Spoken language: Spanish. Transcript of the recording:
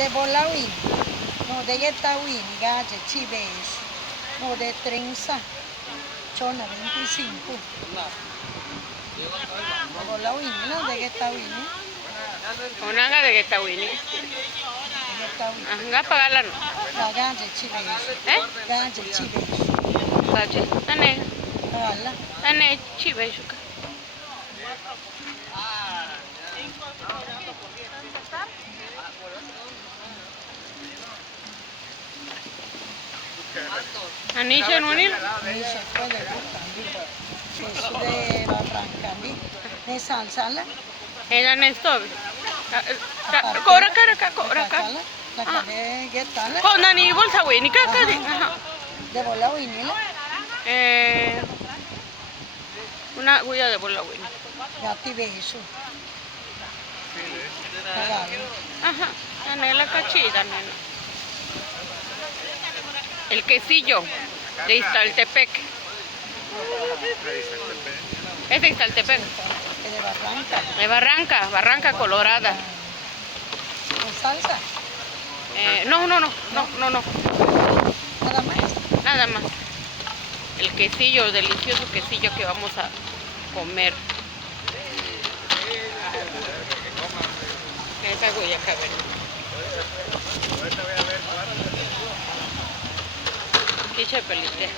de bolawin, no de guetawin, galle, chives, no de trenza, chona 25. De bolawin, no de guetawin, Una de Getawini. guetawin. Nga pagalan. La galle, chives, galle, chives. Gaji. Ane. Hala, Ane chive shuka. Anisha nunil. ni se puede gustar, eso de barranca, ni salsa, la Ella nesto. Kora kara kora kara. la cara guetala, Ko nani bolsa wini kaka. de bolawin, Una guya de bola wini. ya te beso. Pagalo. Ajá. Ane la cachita nena. El quesillo de Iztaltepec. Es de Iztaltepec. Que de barranca, De Barranca Colorada. con salsa, No. nada más. Nada más. El quesillo, el delicioso quesillo que vamos a comer. Esa huella acá, ven. Quiche pelite.